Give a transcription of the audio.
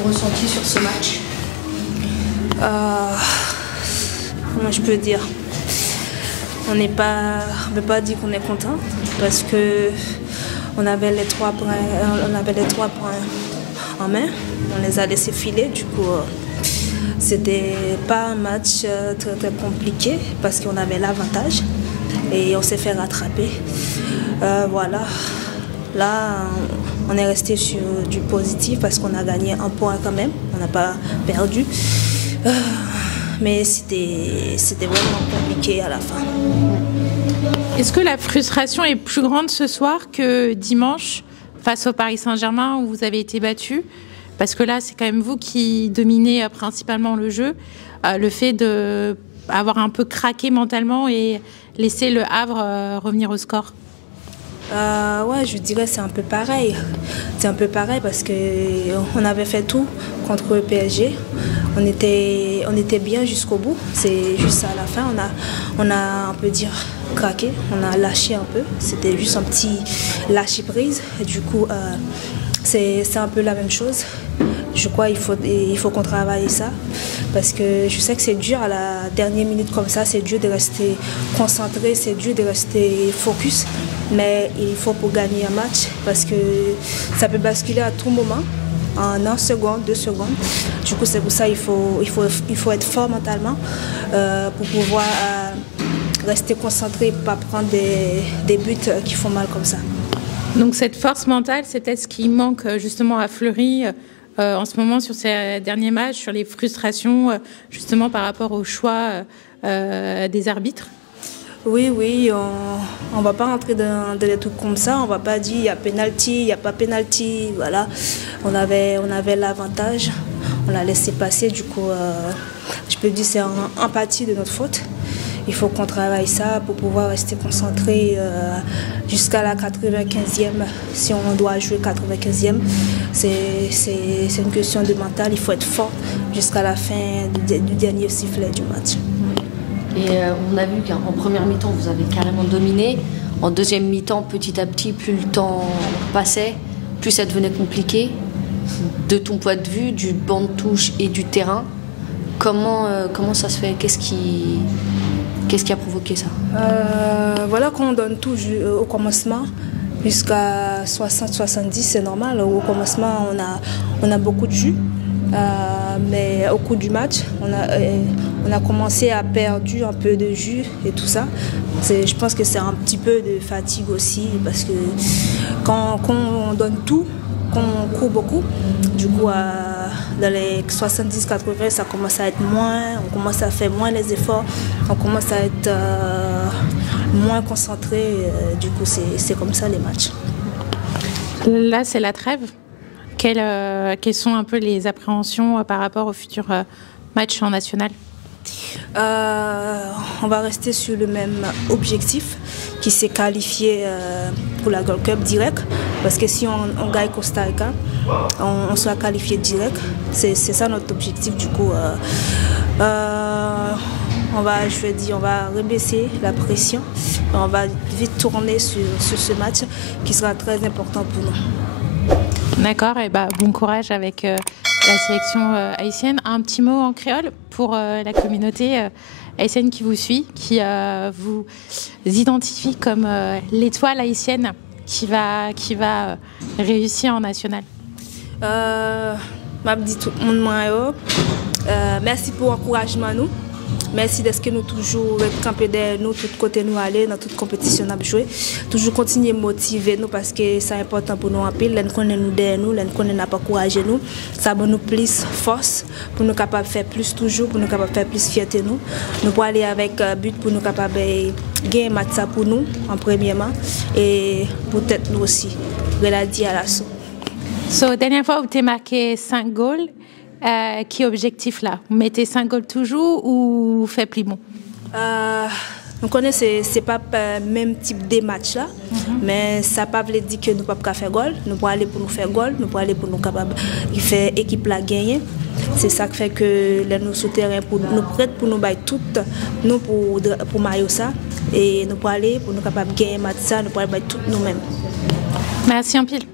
ton ressenti sur ce match? Comment je peux dire? On ne peut pas dire qu'on est content parce que on avait les 3 points en main. On les a laissés filer. Du coup, c'était pas un match très, très compliqué parce qu'on avait l'avantage et on s'est fait rattraper. Voilà. Là, on est resté sur du positif parce qu'on a gagné un point quand même. On n'a pas perdu. Mais c'était vraiment compliqué à la fin. Est-ce que la frustration est plus grande ce soir que dimanche face au Paris Saint-Germain où vous avez été battus? Parce que là, c'est quand même vous qui dominez principalement le jeu. Le fait d'avoir un peu craqué mentalement et laisser le Havre revenir au score. Ouais, je dirais que c'est un peu pareil. C'est un peu pareil parce qu'on avait fait tout contre le PSG. On était bien jusqu'au bout. C'est juste à la fin, on a, on peut dire, craqué. On a lâché un peu. C'était juste un petit lâcher prise. Et du coup, c'est un peu la même chose. Je crois qu'il faut qu'on travaille ça parce que je sais que c'est dur à la dernière minute comme ça, c'est dur de rester concentré, c'est dur de rester focus, mais il faut pour gagner un match parce que ça peut basculer à tout moment, en 1 seconde, 2 secondes. Du coup, c'est pour ça qu'il faut être fort mentalement pour pouvoir rester concentré et ne pas prendre des buts qui font mal comme ça. Donc cette force mentale, c'est peut-être ce qui manque justement à Fleury en ce moment sur ces derniers matchs, sur les frustrations justement par rapport au choix des arbitres? Oui, on ne va pas rentrer dans des trucs comme ça, on ne va pas dire il y a pénalty, il n'y a pas pénalty, voilà. On avait l'avantage, on l'a laissé passer, du coup je peux dire c'est en partie de notre faute. Il faut qu'on travaille ça pour pouvoir rester concentré jusqu'à la 95e. Si on doit jouer 95e, c'est une question de mental. Il faut être fort jusqu'à la fin du dernier sifflet du match. Et on a vu qu'en première mi-temps, vous avez carrément dominé. En deuxième mi-temps, petit à petit, plus le temps passait, plus ça devenait compliqué. De ton point de vue, du banc de touche et du terrain, comment ça se fait? Qu'est-ce qui a provoqué ça? Voilà qu'on donne tout au commencement. Jusqu'à 60-70, c'est normal. Au commencement, on a beaucoup de jus. Mais au cours du match, on a commencé à perdre un peu de jus et tout ça. Je pense que c'est un petit peu de fatigue aussi parce que quand on donne tout, qu'on court beaucoup, du coup, dans les 70-80, ça commence à être moins, on commence à faire moins les efforts, on commence à être moins concentré. Du coup, c'est comme ça les matchs. Là, c'est la trêve. Quelles sont un peu les appréhensions par rapport au futur match en national? On va rester sur le même objectif qui s'est qualifié pour la Gold Cup direct parce que si on gagne Costa Rica, on sera qualifié direct. C'est ça notre objectif. Du coup, on va rebaisser la pression. On va vite tourner sur ce match qui sera très important pour nous. D'accord, et bon courage avec la sélection haïtienne. Un petit mot en créole pour la communauté haïtienne qui vous suit, qui vous identifie comme l'étoile haïtienne qui va réussir en national. Je dis tout le monde merci pour l'encouragement nous. Merci d'être que nous toujours camper derrière nous, tout côté nous aller, dans toute compétition nous jouer. Toujours continuer à motiver nous parce que c'est important pour nous en pile. Nous connaissons nous derrière nous, nous connaissons pas encourager nous. Ça donne nous plus force pour nous capables de faire plus toujours, pour nous capables de faire plus fierté nous. Nous pour aller avec but pour nous capables de gagner match ça pour nous en premièrement et pour peut-être nous aussi. Reladi à l'assaut. Dernière fois, vous avez marqué 5 goals. Qui est objectif là? Vous mettez 5 goals toujours ou vous faites plus bon? Nous connaissons, c'est pas le même type de match là, mais ça ne veut pas dire que nous ne pouvons pas faire goal. Nous pouvons aller pour nous faire goal, nous pouvons aller pour nous capables de faire équipe la gagner. C'est ça qui fait que nous sur terrain pour nous prêts pour nous battre toutes, nous pour maillot ça et nous pouvons aller pour nous capables de gagner match ça, nous pouvons battre toutes nous-mêmes. Merci en pile.